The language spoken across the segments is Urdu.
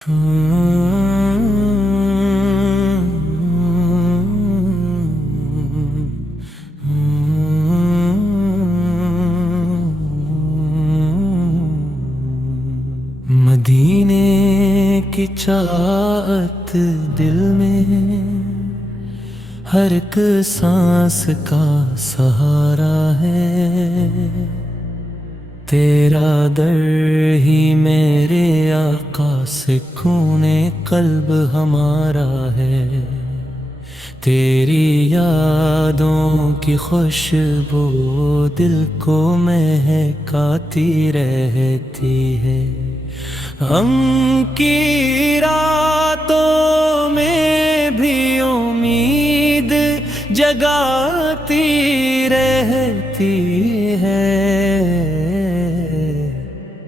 مدینے کی چاہت دل میں ہر ایک سانس کا سہارا ہے، تیرا در ہی میرے آقا سکون قلب ہمارا ہے، تیری یادوں کی خوشبو دل کو مہکاتی رہتی ہے، ہم کی راتوں میں بھی امید جگاتی رہتی ہے،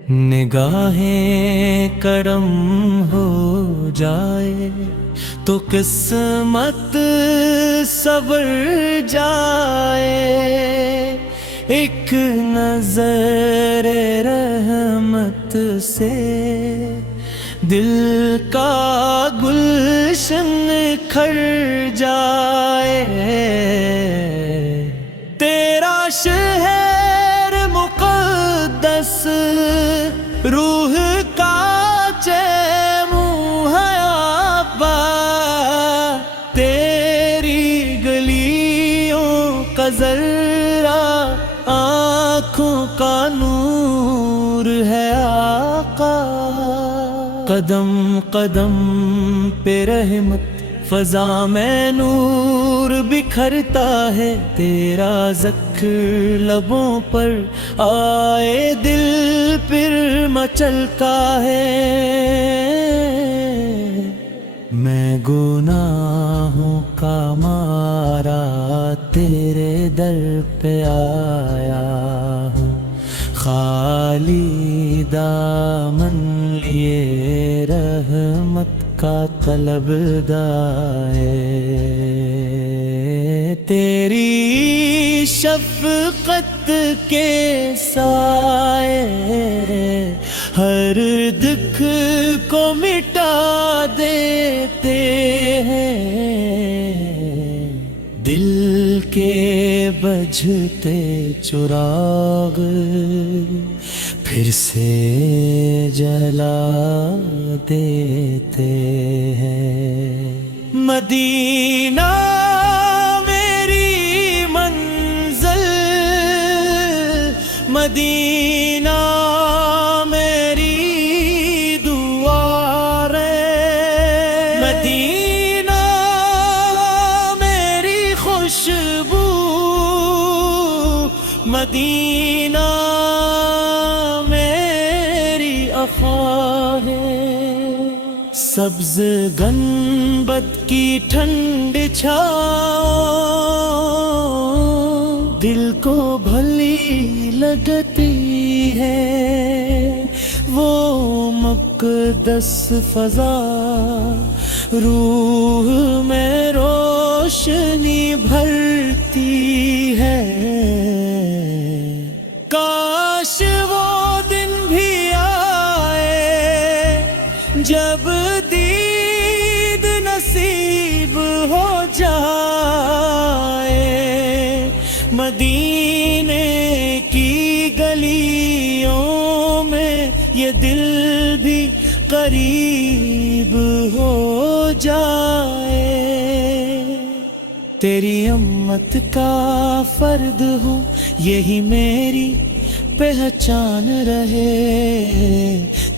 نگاہیں کرم ہو جائے تو قسمت سنور جائے، ایک نظر رحمت سے دل کا گلشن کھر جائے، تیرا شہر مقدس روح کا چین ہے آبا، تیری گلیوں کا ذرہ آنکھوں کا نور ہے آقا، قدم قدم پہ رحمت فضا میں نور بکھرتا ہے، تیرا ذکر لبوں پر آئے دل پھر مچلتا ہے، میں گناہوں کا مارا تیرے در پہ آیا ہوں، خالی دامن لیے رحمت کا طلبگار ہے، تیری شفقت کے سائے ہر دکھ کو مٹا دیتے ہیں، دل کے بجھتے چراغ پھر سے جلا دیتے ہیں، مدینہ میری منزل، مدینہ میری دعا ہے، مدینہ میری خوشبو، مدینہ میری اخا ہے، سبز گنبد کی ٹھنڈ چھاؤں دل کو بھلی لگتی ہے، وہ مقدس فضا روح میں روشنی بھرتی ہے، کاش وہ دن بھی آئے جب دید نصیب ہو جائے، مدینے کی گلیوں میں یہ دل بھی قریب ہو جائے، تیری امت کا فرد ہوں یہی میری پہچان رہے،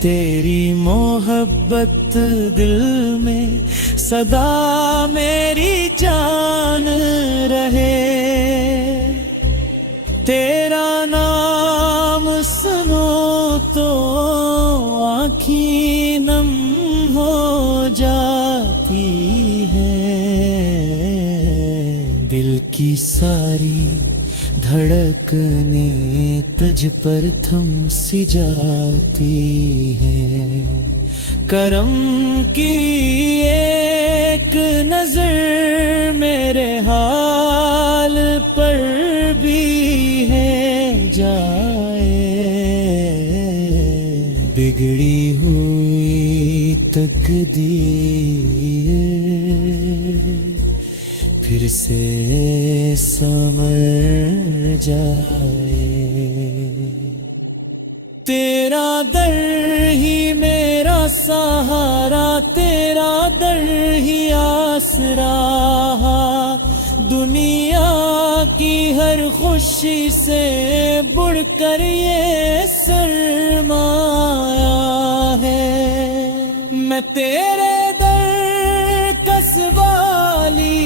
تیری محبت دل میں سدا میری جان رہے، تیرا نام سنو تو آنکھیں نم ہو جاتی ہیں، دل کی ساری دھڑکنیں تجھ پر تھم سی جاتی ہیں، کرم کی ایک نظر میرے حال پر بھی ہے جائے، بگڑی ہوئی تقدیر پھر سے سنور جائے. تیرا در ہی میرا سہارا، تیرا در ہی آسرا، دنیا کی ہر خوشی سے بڑھ کر یہ سرمایہ ہے. میں تیرے در کا سوالی،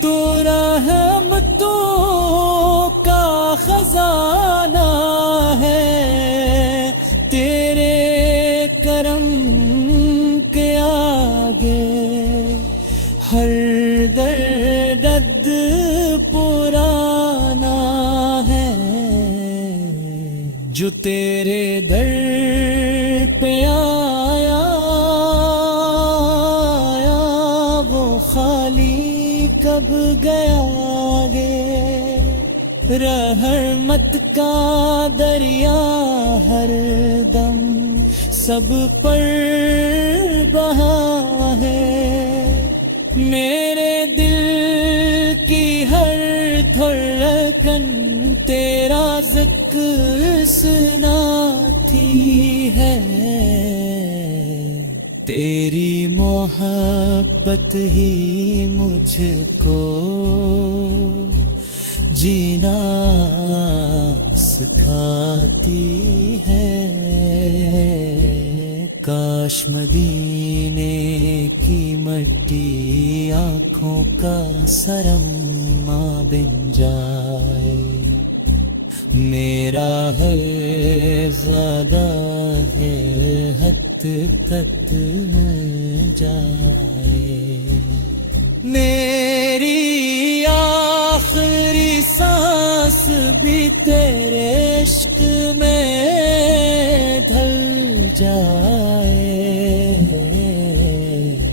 تو رحمتوں کا خزانہ ہے. تیرے کرم کے آگے ہر درد پرانا ہے. جو تیرے در پہ آیا وہ خالی کب گیا گے. رحمت کا دریا ہر دم سب پر بہا ہے. میرے دل کی ہر دھڑکن تیرا ذکر سناتی ہے. تیری محبت ہی مجھ کو جینا سکھاتی ہے. کاش مدینے کی مٹی آنکھوں کا سرما بن جائے. میرا ہے زیادہ ہے حد تک مل جائے. میری آخری سانس بھی تیرے عشق میں ڈھل جائے.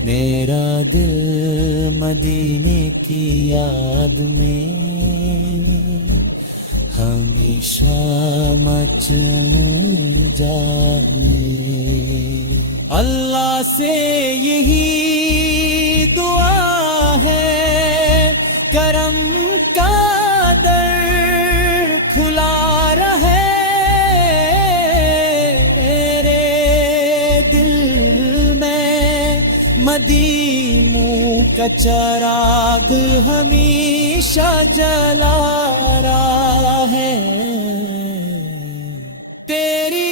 میرا دل مدینے کی یاد میں ہمیشہ مچل جائے. اللہ سے یہی دعا ہے کرم کا در کھلا رہے. میرے دل میں مدینوں کا چراغ ہمیشہ جلا رہا ہے. تیری